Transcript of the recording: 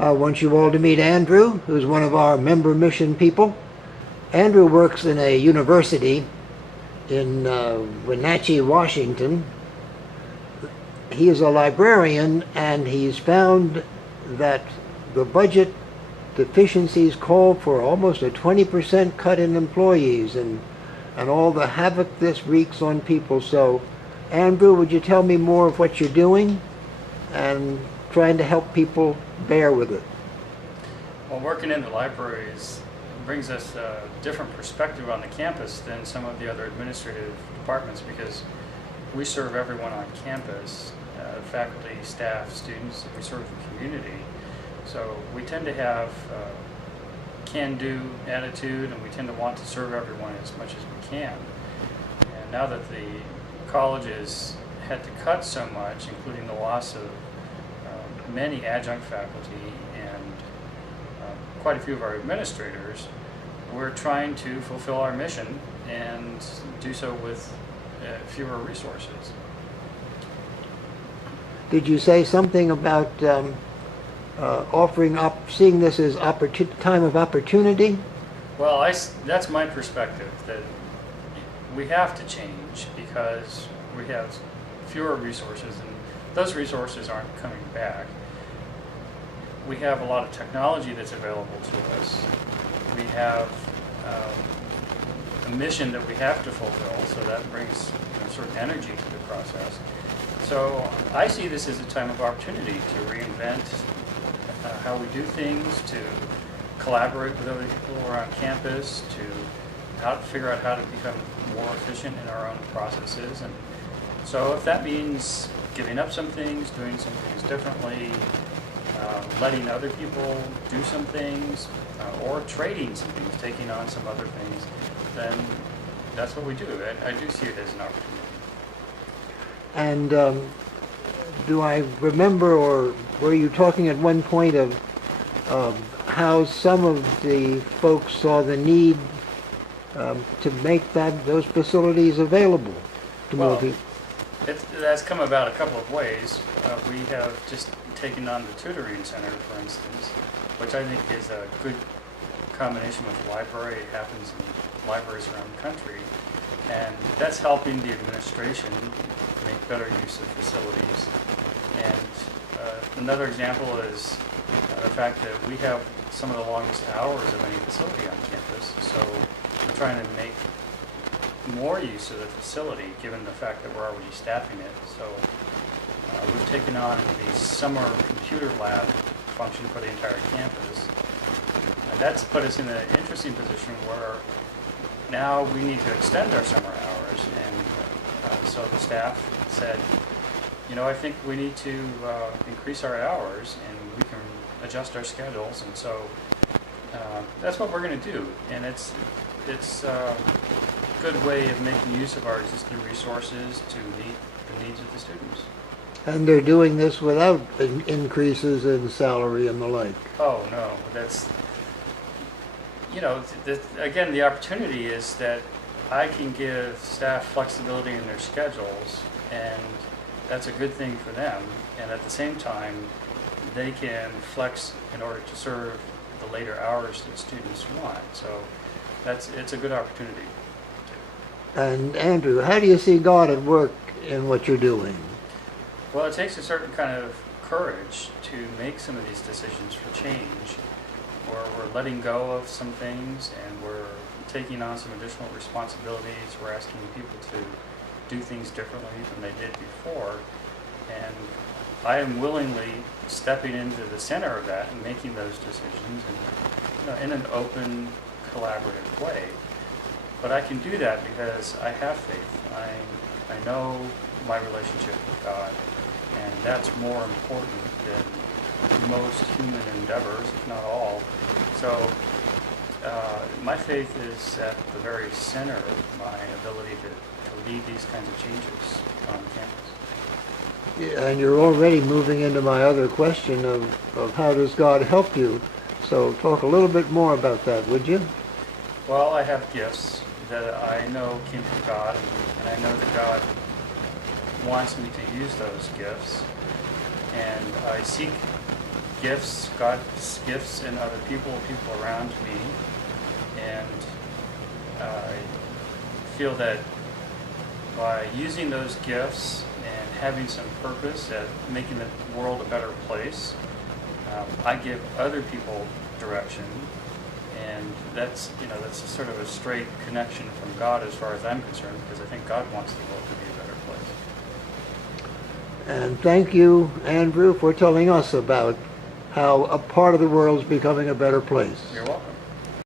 I want you all to meet Andrew, who's one of our member mission people. Andrew works in a university in Wenatchee, Washington. He is a librarian, and he's found that the budget deficiencies call for almost a 20% cut in employees and all the havoc this wreaks on people. So, Andrew, would you tell me more of what you're doing and trying to help people bear with it? Well, working in the libraries brings us a different perspective on the campus than some of the other administrative departments, because we serve everyone on campus, faculty, staff, students. We serve the community. So we tend to have can-do attitude, and we tend to want to serve everyone as much as we can. And now that the colleges had to cut so much, including the loss of many adjunct faculty and quite a few of our administrators, we're trying to fulfill our mission and do so with fewer resources. Did you say something about seeing this as time of opportunity? Well, that's my perspective, that we have to change because we have fewer resources, and those resources aren't coming back. We have a lot of technology that's available to us. We have a mission that we have to fulfill, so that brings certain energy to the process. So I see this as a time of opportunity to reinvent how we do things, to collaborate with other people who are on campus, to figure out how to become more efficient in our own processes. And so if that means giving up some things, doing some things differently, letting other people do some things, or trading some things, taking on some other things, then that's what we do. I do see it as an opportunity. And do I remember, or were you talking at one point of how some of the folks saw the need to make those facilities available to more people? That's come about a couple of ways. We have just taken on the tutoring center, for instance, which I think is a good combination with the library. It happens in libraries around the country. And that's helping the administration make better use of facilities. And another example is the fact that we have some of the longest hours of any facility on campus. So we're trying to make more use of the facility, given the fact that we're already staffing it. So we've taken on the summer computer lab function for the entire campus. And that's put us in an interesting position where now we need to extend our summer hours, and so the staff said, I think we need to increase our hours, and we can adjust our schedules, and so that's what we're going to do. And it's a good way of making use of our existing resources to meet the needs of the students. And they're doing this without increases in salary and the like? Oh, no, that's... again, the opportunity is that I can give staff flexibility in their schedules, and that's a good thing for them. And at the same time, they can flex in order to serve the later hours that students want. So it's a good opportunity. And Andrew, how do you see God at work in what you're doing? Well, it takes a certain kind of courage to make some of these decisions for change, where we're letting go of some things and we're taking on some additional responsibilities. We're asking people to do things differently than they did before. And I am willingly stepping into the center of that and making those decisions in an open, collaborative way. But I can do that because I have faith. I know my relationship with God, and that's more important than most human endeavors, if not all. So my faith is at the very center of my ability to lead these kinds of changes on campus. Yeah, and you're already moving into my other question of how does God help you? So talk a little bit more about that, would you? Well, I have gifts that I know came from God, and I know that God wants me to use those gifts, and I seek gifts, God's gifts in other people, people around me, and I feel that by using those gifts and having some purpose at making the world a better place, I give other people direction, and that's sort of a straight connection from God as far as I'm concerned, because I think God wants the world to be a better place. And thank you, Andrew, for telling us about how a part of the world is becoming a better place. You're welcome.